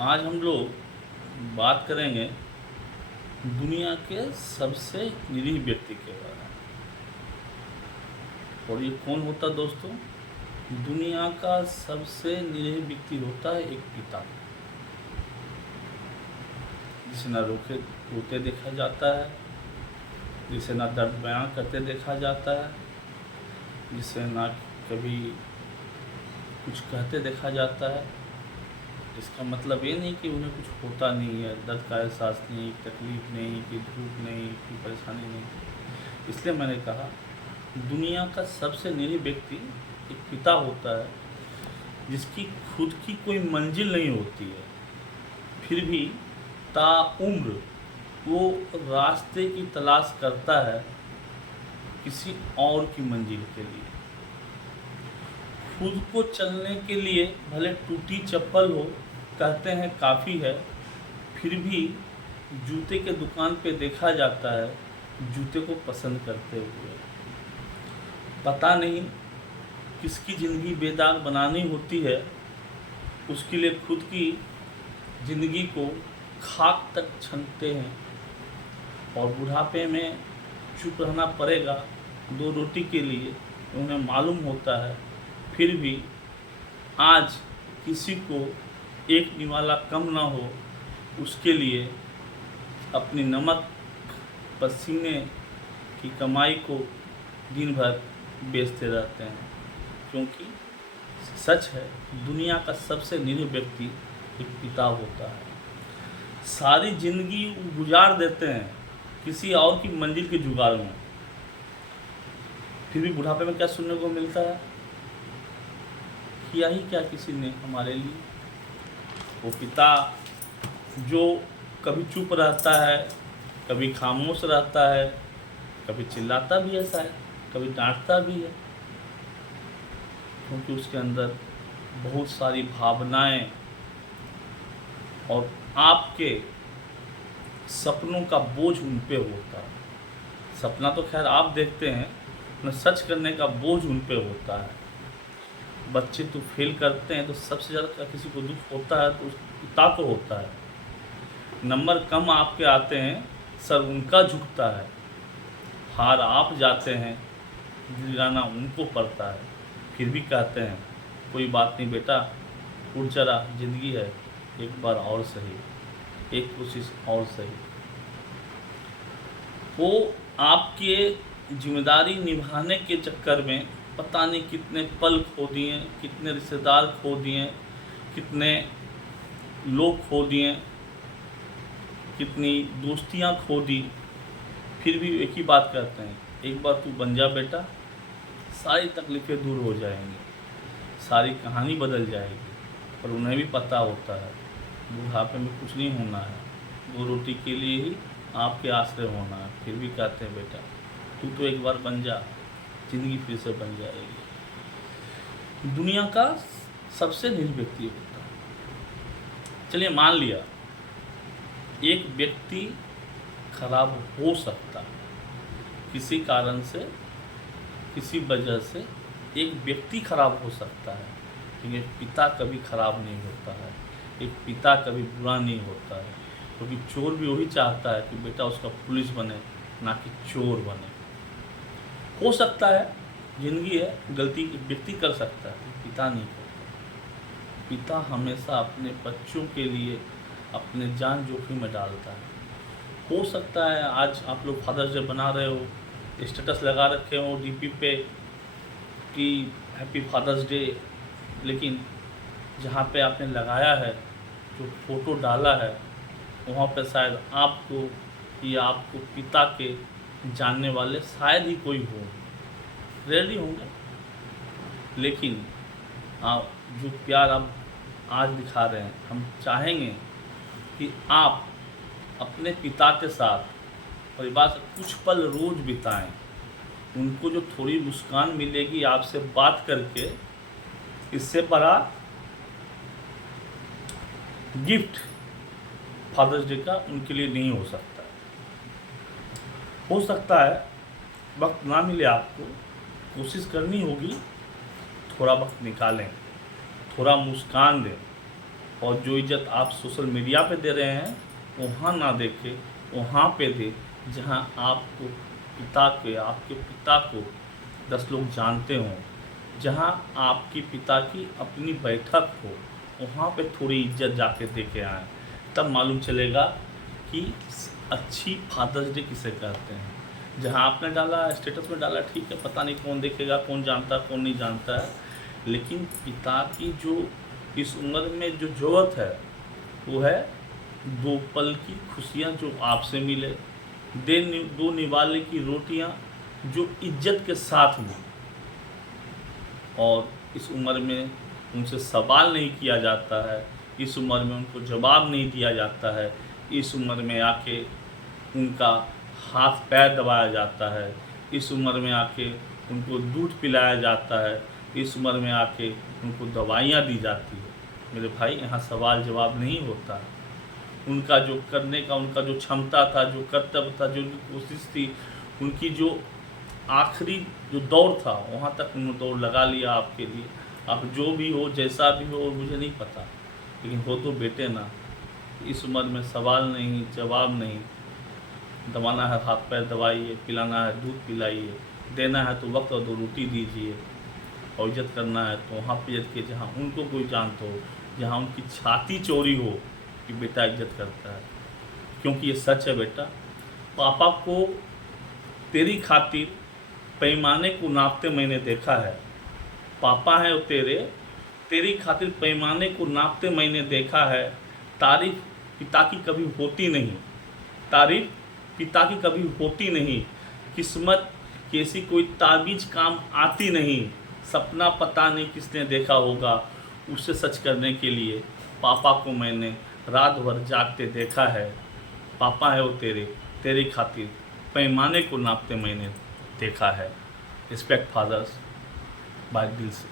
आज हम लोग बात करेंगे दुनिया के सबसे निरीह व्यक्ति के बारे में। और ये कौन होता है दोस्तों? दुनिया का सबसे निरीह व्यक्ति होता है एक पिता, जिसे ना रोते देखा जाता है, जिसे ना दर्द बयां करते देखा जाता है, जिसे ना कभी कुछ कहते देखा जाता है। इसका मतलब ये नहीं कि उन्हें कुछ होता नहीं है, दर्द का एहसास नहीं, तकलीफ नहीं, कि धूप नहीं, कि परेशानी नहीं। इसलिए मैंने कहा दुनिया का सबसे निरीह व्यक्ति एक पिता होता है, जिसकी खुद की कोई मंजिल नहीं होती है, फिर भी ताउम्र वो रास्ते की तलाश करता है किसी और की मंजिल के लिए। खुद को चलने के लिए भले टूटी चप्पल हो, कहते हैं काफ़ी है, फिर भी जूते के दुकान पे देखा जाता है जूते को पसंद करते हुए। पता नहीं किसकी ज़िंदगी बेदाग बनानी होती है, उसके लिए खुद की ज़िंदगी को खाक तक छानते हैं और बुढ़ापे में चुप रहना पड़ेगा दो रोटी के लिए, उन्हें मालूम होता है। फिर भी आज किसी को एक निवाला कम ना हो, उसके लिए अपनी नमक पसीने की कमाई को दिन भर बेचते रहते हैं, क्योंकि सच है दुनिया का सबसे निरीह व्यक्ति एक पिता होता है। सारी जिंदगी गुजार देते हैं किसी और की मंजिल के जुगाड़ में, फिर भी बुढ़ापे में क्या सुनने को मिलता है? किया ही क्या किसी ने हमारे लिए? वो पिता जो कभी चुप रहता है, कभी खामोश रहता है, कभी चिल्लाता भी है, शायद कभी डांटता भी है, क्योंकि उसके अंदर बहुत सारी भावनाएं और आपके सपनों का बोझ उन पे होता है। सपना तो खैर आप देखते हैं न, सच करने का बोझ उन पे होता है। बच्चे तो फेल करते हैं तो सबसे ज़्यादा किसी को दुख होता है तो उस पिता को होता है। नंबर कम आपके आते हैं, सर उनका झुकता है। हार आप जाते हैं, गिराना उनको पड़ता है, फिर भी कहते हैं कोई बात नहीं बेटा, उठ जरा, ज़िंदगी है, एक बार और सही, एक कोशिश और सही। वो आपके जिम्मेदारी निभाने के चक्कर में पता नहीं कितने पल खो दिए, कितने रिश्तेदार खो दिए, कितने लोग खो दिए, कितनी दोस्तियां खो दी, फिर भी एक ही बात कहते हैं, एक बार तू बन जा बेटा, सारी तकलीफ़ें दूर हो जाएंगी, सारी कहानी बदल जाएगी। पर उन्हें भी पता होता है बुढ़ापे में कुछ नहीं होना है, दो रोटी के लिए ही आपके आश्रय होना है। फिर भी कहते हैं बेटा तू तो एक बार बन जा, ज़िंदगी फिर से बन जाएगी। दुनिया का सबसे निरीह व्यक्ति होता है। चलिए मान लिया एक व्यक्ति खराब हो सकता है, किसी कारण से, किसी वजह से एक व्यक्ति खराब हो सकता है, लेकिन एक पिता कभी खराब नहीं होता है, एक पिता कभी बुरा नहीं होता है। क्योंकि चोर भी वही चाहता है कि बेटा उसका पुलिस बने, ना कि चोर बने। हो सकता है, जिंदगी है, गलती व्यक्ति कर सकता है, पिता नहीं करता। पिता हमेशा अपने बच्चों के लिए अपने जान जोखिम में डालता है। हो सकता है आज आप लोग फादर्स डे बना रहे हो, स्टेटस लगा रखे हो डीपी पे कि हैप्पी फादर्स डे, लेकिन जहाँ पे आपने लगाया है, जो फ़ोटो डाला है, वहाँ पे शायद आपको या आपको पिता के जानने वाले शायद ही कोई हो, रेयरली होंगे। लेकिन आप जो प्यार आप आज दिखा रहे हैं, हम चाहेंगे कि आप अपने पिता के साथ परिवार से कुछ पल रोज़ बिताएं। उनको जो थोड़ी मुस्कान मिलेगी आपसे बात करके, इससे बड़ा गिफ्ट फादर्स डे का उनके लिए नहीं हो सकता। हो सकता है वक्त ना मिले आपको, कोशिश करनी होगी, थोड़ा वक्त निकालें, थोड़ा मुस्कान दें, और जो इज्जत आप सोशल मीडिया पे दे रहे हैं वहाँ ना देके वहाँ पे दे जहाँ आपको आपके पिता को 10 लोग जानते हों, जहाँ आपके पिता की अपनी बैठक हो, वहाँ पे थोड़ी इज्जत जाके दे के आएँ, तब मालूम चलेगा कि अच्छी फादर्स डे किसे कहते हैं। जहाँ आपने डाला स्टेटस में डाला, ठीक है, पता नहीं कौन देखेगा, कौन जानता है, कौन नहीं जानता है, लेकिन पिता की जो इस उम्र में जो ज़रूरत है वो है 2 पल की खुशियाँ जो आपसे मिले, दो निवाले की रोटियाँ जो इज्जत के साथ मिले। और इस उम्र में उनसे सवाल नहीं किया जाता है, इस उम्र में उनको जवाब नहीं दिया जाता है, इस उम्र में आके उनका हाथ पैर दबाया जाता है, इस उम्र में आके उनको दूध पिलाया जाता है, इस उम्र में आके उनको दवाइयाँ दी जाती है। मेरे भाई, यहाँ सवाल जवाब नहीं होता। उनका जो करने का उनका जो क्षमता था, जो कर्तव्य था, जो कोशिश थी, उनकी जो आखिरी जो दौर था, वहाँ तक उन्होंने दौड़ लगा लिया आपके लिए। आप जो भी हो, जैसा भी हो, मुझे नहीं पता, लेकिन हो तो बेटे ना। इस उम्र में सवाल नहीं, जवाब नहीं, दबाना है हाथ पैर दबाइए, पिलाना है दूध पिलाइए, देना है तो वक्त और 2 रोटी दीजिए, और इज्जत करना है तो वहाँ पे इज्जत के जहाँ उनको कोई जानता हो, जहाँ उनकी छाती चोरी हो कि बेटा इज्जत करता है। क्योंकि ये सच है बेटा, पापा को तेरी खातिर पैमाने को नापते मैंने देखा है। पापा है वो तेरी खातिर पैमाने को नापते मैंने देखा है। तारीफ पिता की कभी होती नहीं, तारीफ पिता की कभी होती नहीं, किस्मत की ऐसी कोई ताबीज काम आती नहीं। सपना पता नहीं किसने देखा होगा, उसे सच करने के लिए पापा को मैंने रात भर जागते देखा है। पापा है वो तेरी खातिर पैमाने को नापते मैंने देखा है। रिस्पेक्ट फादर्स, बाय दिल से।